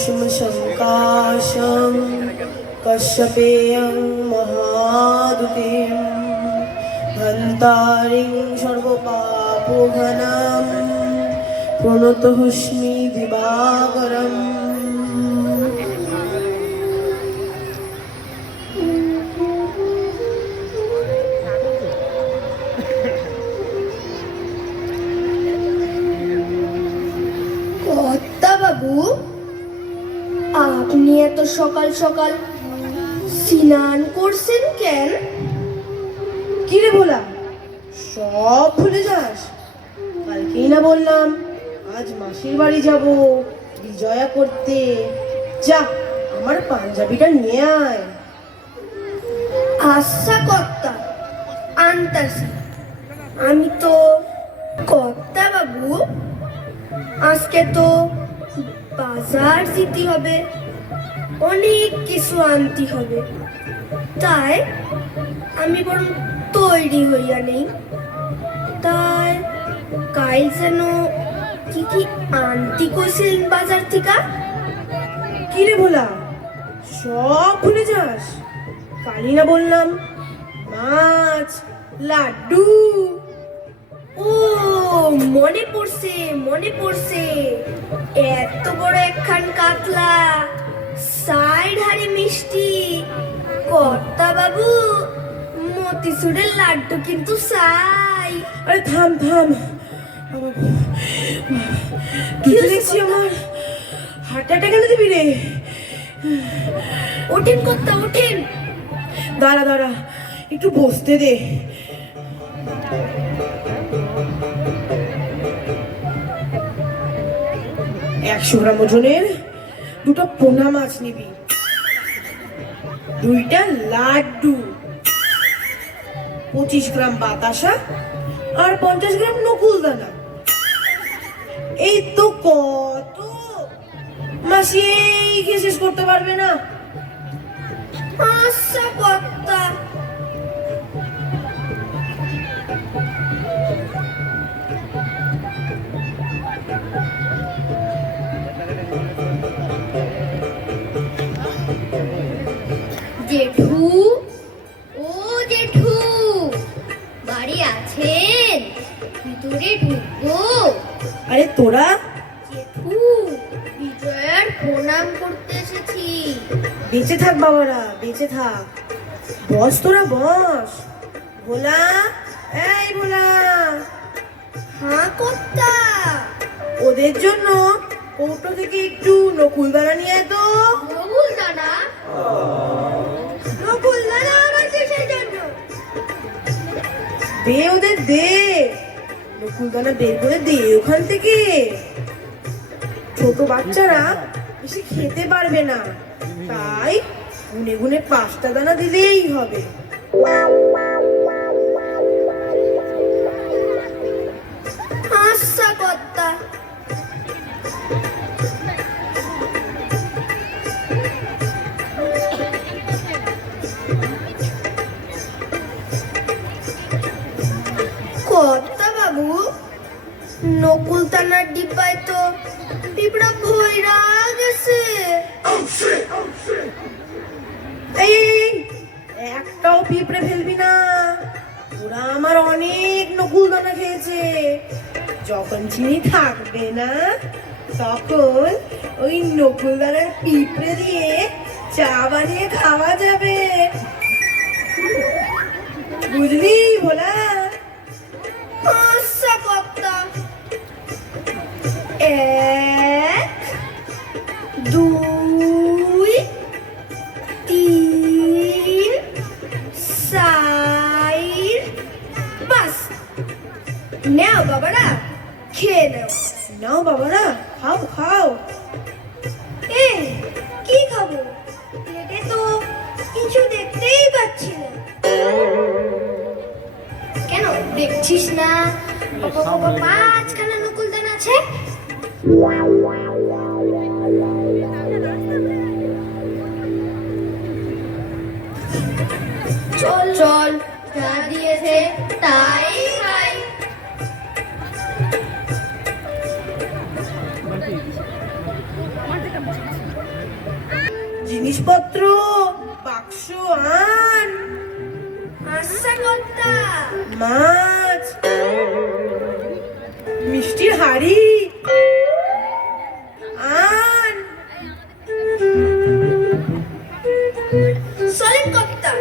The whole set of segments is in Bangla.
कुसुमसङ्काशं कश्यपेयं महादुतिं हन्तारिं सर्वपापघ्नं प्रणतोऽस्मि दिवाकरम्। বাবু, আপনি এত সকাল সকাল স্নান করছেন কেন? কি রে ভোলা, সব ভুলে যাস? কালকেই না বললাম আজ মাসির বাড়ি যাব বিজয়া করতে। যা, আমার পাঞ্জাবিটা নিয়ে আয়। আচ্ছা কর্তা, আনতাছি। আমি তো কর্তা বাবু, আজকে তো বাজার যেতে হবে, অনেক কিছু আনতে হবে, তাই আমি বরং তৈরি হইয়া নেই। তাই কাল যেন কি কি আনতে কইছিলেন বাজার থেকে? কি রে ভোলা, সব ভুলে যাস? কালই না বললাম মাছ, লাড্ডু। ও মনে পড়ছে, মনে পড়ছে। এত বড় একখান কাতলা, সাইড হাড়ি মিষ্টি। কর্তা বাবু, মতিচুরের লাড্ডু কিন্তু চাই। আরে থাম থাম, তুই দেখছি আমার হার্ট অ্যাটাক এনে দিবি রে। ওঠেন কর্তা, ওঠেন। দাঁড়া দাঁড়া, একটু বসতে দে। 100 গ্রাম ওজনের দুটো পোনা মাছ নিবি, 2টা লাড্ডু, 25 গ্রাম বাতাসা আর 50 গ্রাম নকুল দানা। এই তো কত, মাসি এই খেয়ে শেষ করতে পারবে না। আচ্ছা কর্তা। জেঠু, ও জেঠু, বাড়ি আছেন? ভিতরে ঢুকবো? আরে তোরা? জেঠু, বিজয়ার প্রণাম করতে এসেছি। বেঁচে থাক বাবারা, বেঁচে থাক। বস তোরা বস। ভোলা, এই ভোলা। হ্যাঁ কর্তা। ওদের জন্য কৌটো থেকে একটু নকুল দানা নিয়ে আয় তো। নকুল দানা? নকুল দানা আবার কিসের জন্য? দে ওদের, দে নকুল দানা, বের করে দে ওখান থেকে। ছোট বাচ্চারা বেশি খেতে পারবে না, তাই গুনে গুনে 5টা দানা দিলেই হবে। আচ্ছা কর্তা। কর্তা বাবু, নকুল দানার ডিব্বায় তো পিঁপড়া ভইরা গেছে। এই একটাও পিঁপড়ে ফেলবি না, ওরা আমার অনেক নকুল দানা খেয়েছে। যখন চিনি থাকবে না, তখন ওই নকুল দানার পিঁপড়ে দিয়ে চা বানিয়ে খাওয়া যাবে, বুঝলি ভোলা? আচ্ছা কর্তা। 1 2 3 4, বাস। নাও বাবারা, খেয়ে নাও। নাও বাবারা, খাও খাও। এই কি খাবো? প্লেটে তো কিছু দেখতেই পাচ্ছি না। কেন দেখছিস না? 5খানা নকুল দানা আছে। চল চল, যা দিয়েছে তাই খাই। জিনিসপত্র বাক্স আন, আচ্ছা কর্তা। মাছ, মিষ্টির হাড়ি আন। চলেন কর্তা।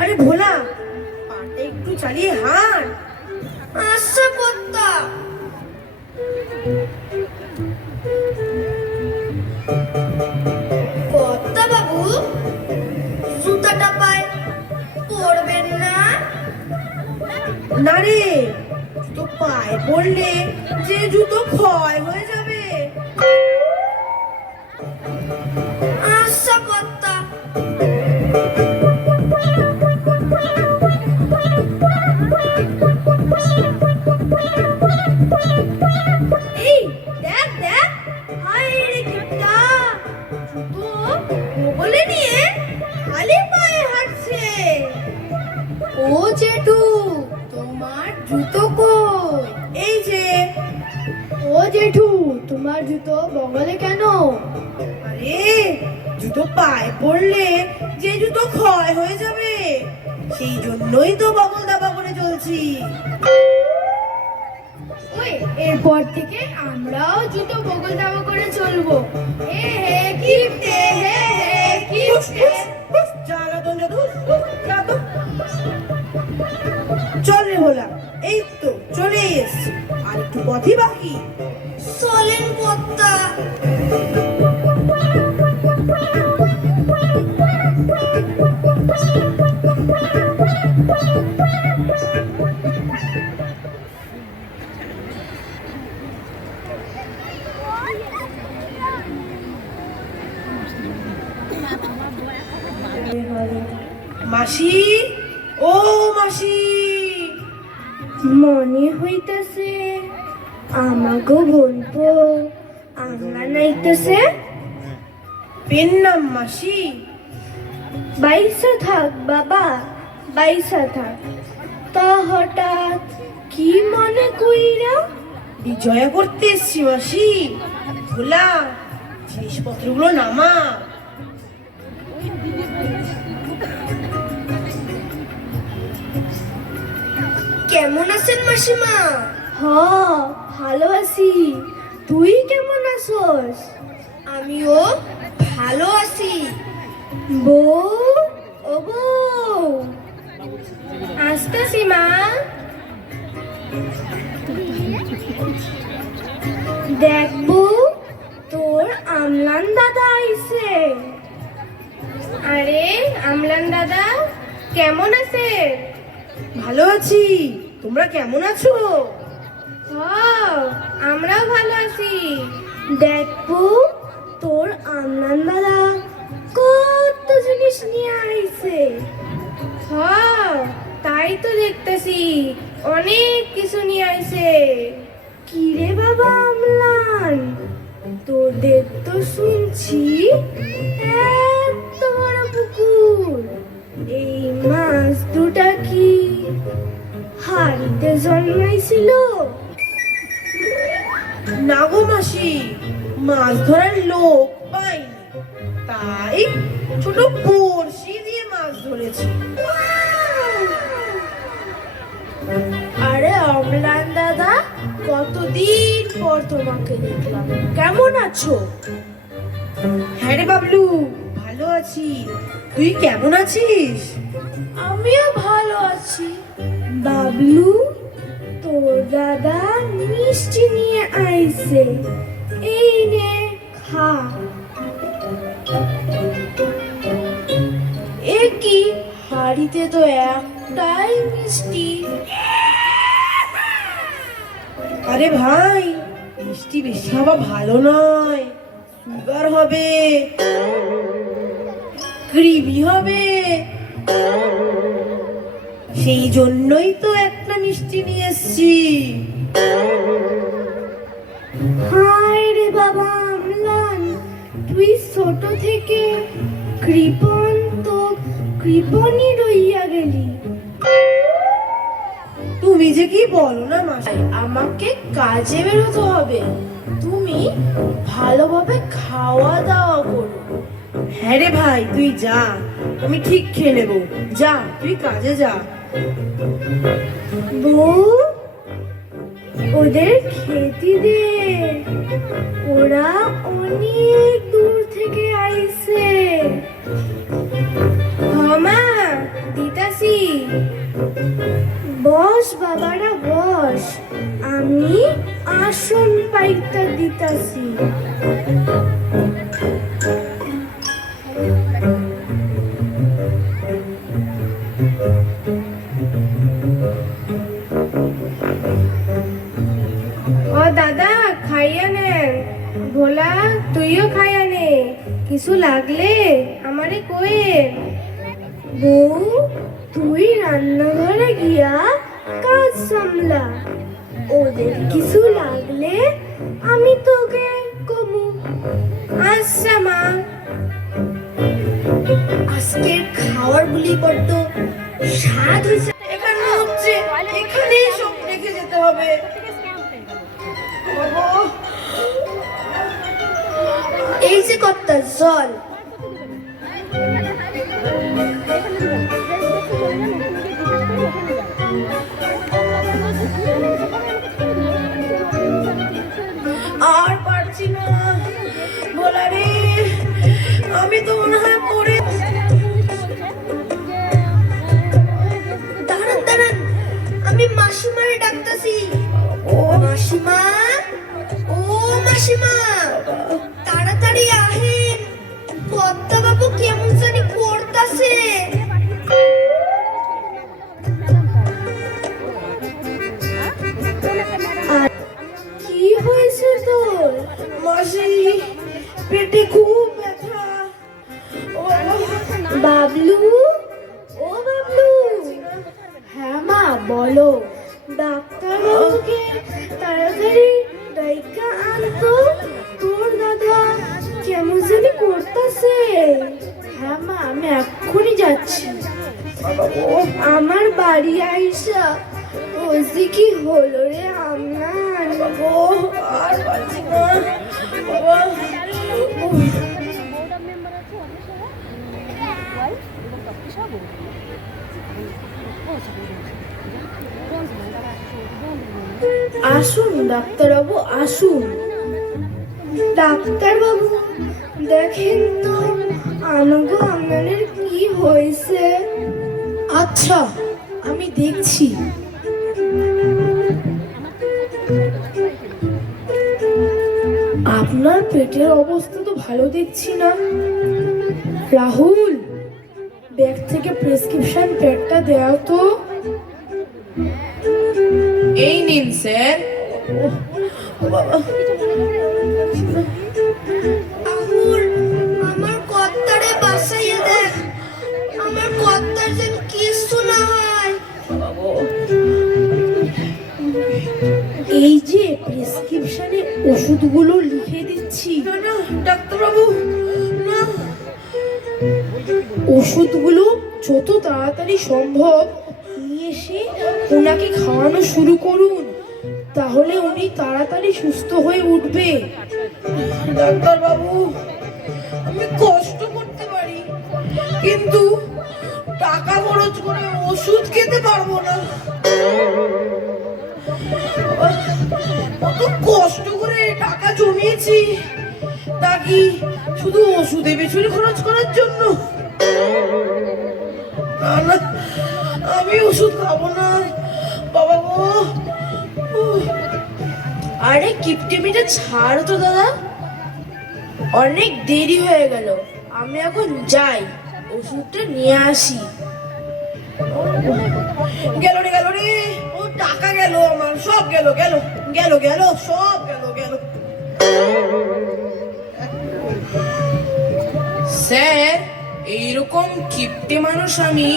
আরে ভোলা, পাটা একটু চালিয়ে হাঁট। আচ্ছা কর্তা। কর্তা বাবু, জুতাটা পায় পরবেন না? না রে, তো পায়ে পড়লে যে জুতো ক্ষয় হয়ে যাবে। আচ্ছা কর্তা। এই দেখ দেখ, হায় রে কিপটা, জুতো বগলে নিয়ে খালি পায়ে হাঁটছে। ও জেঠু, তোমার জুতো কই? এই যে। ও জেঠু, তোমার জুতো বগলে কেন? আরে, জুতো পায়ে পড়লে যে জুতো ক্ষয় হয়ে যাবে, সেই জন্যই তো বগল দাবা করে চলছি। ওই, এরপর থেকে আমরাও জুতো বগল দাবা করে চলবো। হে হে কিপটে, হে হে কিপটে। জ্বালাতন যত, যা তো। চল রে ভোলা, এই তো চলেই এসছি, আর একটু পথই বাকি। চলেন কর্তা। মাসি, ও মাসি, মনে হইতাছে আমাগো বলবো আমরা নাইতেছে। পেন নাম মাসি। বাইসা থাক বাবা, বাইসা থাক। তা হঠাৎ কি মনে কইরা? বিজয়া করতে এসছি মাসি। ভোলা, জিনিসপত্রগুলো নামা। কেমন আছেন মাসিমা? হ, ভালো আছি। তুই কেমন আছস? আমিও ভালো আছি। বউ, ও বউ, আসতেছি মা। দেখবো তোর আমলান দাদা আইছে। আরে আমলান দাদা, কেমন আছে? ভালো আছি, তোমরা কেমন আছো? আমরাও ভালো আছি। দেখবো তোর আমলান দাদা কত জিনিস নিয়ে আইছে। তাই তো দেখতেছি, অনেক কিছু নিয়ে আইছে। কি রে বাবা আমলান, তোদের তো শুনছি এত বড় পুকুর। এই মাছ দুটা কি হাড়িতে জন্মাইছিল? না গো মাসি, মাছ ধরার লোক পাইনি, তাই ছোট বড়শি দিয়ে মাছ ধরেছি। আরে অমলান দাদা, কতদিন পর তোমাকে দেখলাম, কেমন আছো? হ্যাঁ রে বাবলু, ভালো আছি, তুই কেমন আছিস? আমিও ভালো আছি। বাবলু, তোর দাদা মিষ্টি নিয়ে আইছে, এই নে খা। এ কি, হাড়িতে তো একটাই মিষ্টি। আরে ভাই, মিষ্টি বেশি খাওয়া ভালো নয়, সুগার হবে, কৃমি হবে, সেই জন্যই তো একটা মিষ্টি নিয়ে এসছি। হায় রে বাবা আমলান, তুই ছোট থেকে কৃপণ কৃপণই রইয়া গেলি। তুমি যে কি বলো না মাসি, আমাকে কাজে বেরোতে হবে, তুমি ভালোভাবে খাওয়া দাওয়া করো। হ্যাঁ রে ভাই তুই যা, আমি ঠিক খেয়ে নেবো, যা তুই কাজে যা। বউ, ওদের খেতে দে, ওরা অনেক দূর থেকে আইছে। মা দিতাছি, বস বাবারা বস, আমি আসন পাইতা দিতাছি। ও দাদা খাইয়া নেন, ভোলা তুইও খাইয়া নে, কিছু লাগলে আমারে কয়ে। বউ, তুই রান্নাঘরে গিয়া কাজ সামলা, ওদের কিছু লাগলে আমি তোকে কমু। আচ্ছা মা। আজকের খাওয়ার গুলি বড্ড স্বাদ হয়েছে। এখানে হচ্ছে, এখানেই সব রেখে যেতে হবে। এই যে কর্তা জল। আর পারছি না বলা রে, আমি তো মনে হয় পড়ে। দাঁড়ান দাঁড়ান, আমি মাসিমারে ডাকতাছি। ও মাসিমা, ও মাসিমা, তাড়াতাড়ি আহেন, কর্তা বাবু কেমন জানি করতাছে। আর কি হয়েছে তোর? মাসি পেটে খুব ব্যথা। ও বাবলু, ও বাবলু। হ্যাঁ মা বলো। ডাক্তার বাবুকে তাড়াতাড়ি ডাইকা আনতো, তোর দাদা কেমন জানি করতেছে। হ্যাঁ মা, আমি এক্ষুনি যাচ্ছি। আমার বাড়ি আইসা ওজি কি হলো রে আমার। ও আর পারছি না বাবা। আসুন ডাক্তারবাবু, আসুন। ডাক্তারবাবু দেখেন তো আমাগো আপনাদের কি হয়েছে। আচ্ছা আমি দেখছি। আপনার পেটের অবস্থা তো ভালো দেখছি না। রাহুল, ব্যাগ থেকে প্রেসক্রিপশন প্যাডটা দেও তো। এই নিন স্যার। রাহুল, আমার কর্তারে বাসাইয়ে দেখ, আমার কর্তার যেন কিছু না হয়। এই যে প্রেসক্রিপশনে ওষুধগুলো লিখে দিচ্ছি। না না ডাক্তারবাবু না, ওষুধগুলো যত তাড়াতাড়ি সম্ভব নিয়ে এসে ওনাকে খাওয়ানো শুরু করুন, তাহলে উনি তাড়াতাড়ি সুস্থ হয়ে উঠবে। ডাক্তারবাবু, আমি কষ্ট করতে পারি, কিন্তু টাকা খরচ করে ওষুধ খেতে পারবো না। কত কষ্ট করে টাকা জমিয়েছি, তা কি শুধু ওষুধে পেছনে খরচ করার জন্য? না না, আমি ওষুধ খাবো না বাবা গো। আরে কিপটিমিটা ছাড় তো দাদা, অনেক দেরি হয়ে গেল, আমি এখন যাই, ওষুধটা নিয়ে আসি। গেল রে গেল রে, ও টাকা গেল, আমার সব গেল গেল গেল গেল, সব গেল গেল। স্যার, এইরকম কিপ্টে মানুষ আমি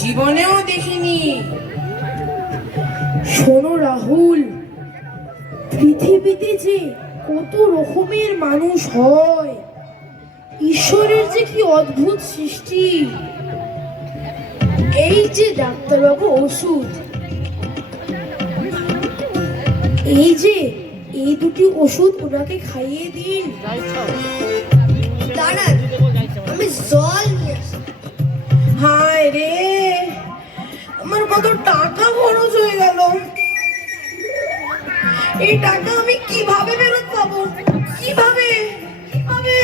জীবনেও দেখিনি। শোনো রাহুল, পৃথিবীতে যে কত রকমের মানুষ হয়, ঈশ্বরের যে কি অদ্ভুত সৃষ্টি। এই যে ডাক্তারবাবু ওষুধ, এই যে এই দুটি ওষুধ ওনাকে খাইয়ে দিন। দাঁড়ান, আমি জল নিয়ে আসি। হায় রে, আমার কত টাকা খরচ হয়ে গেল। এই টাকা আমি কিভাবে ফেরত পাবো? কিভাবে কিভাবে?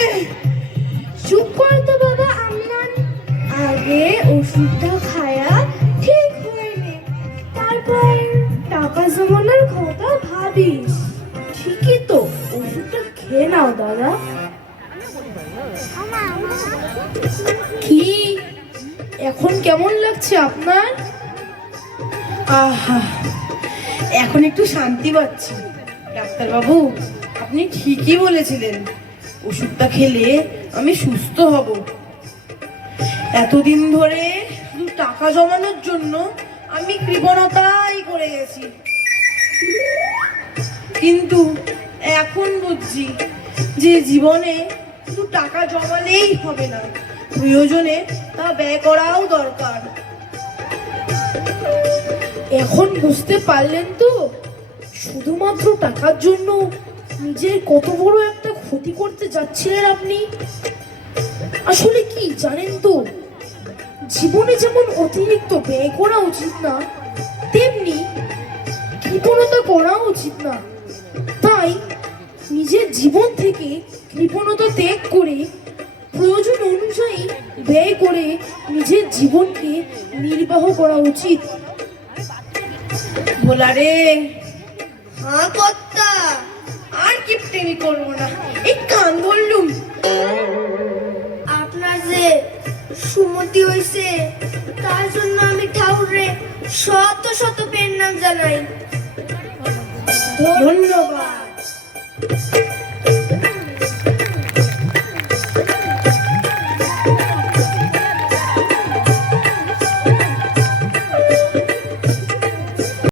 চুপ কর তো বাবা আম্মান, আগে ওষুধটা খায়া ঠিক হয়নি, তারপর টাকা জমানোর কথা ভাবিস। ঠিকই তো, ওষুধটা খেয়ে নাও দাদা। কি এখন কেমন লাগছে আপনার? আহা, এখন একটু শান্তি পাচ্ছি। ডাক্তারবাবু, আপনি ঠিকই বলেছিলেন, ওষুধটা খেলে আমি সুস্থ হব। এতদিন ধরে শুধু টাকা জমানোর জন্য আমি কৃপণতাই করে গেছি, কিন্তু এখন বুঝছি যে জীবনে শুধু টাকা জমালেই হবে না, প্রয়োজনে তা ব্যয় করাও দরকার। এখন বুঝতে পারলেন তো, শুধুমাত্র টাকার জন্য নিজের কত বড় একটা ক্ষতি করতে যাচ্ছিলেন আপনি। আসলে কি জানেন তো, জীবনে যেমন অতিরিক্ত ব্যয় করা উচিত না, তেমনি কৃপণতা করা উচিত না। তাই নিজের জীবন থেকে কৃপণতা ত্যাগ করে প্রয়োজন অনুযায়ী ব্যয় করে নিজের জীবনকে নির্বাহ করা উচিত। ভোলা রে, হ্যাঁ কর্তা। আর কিপটেমি করবো না, এই কান ধরলুম। আপনার যে সুমতি হয়েছে তার জন্য আমি ঠাকুরে শত শত প্রণাম জানাই। ধন্যবাদ।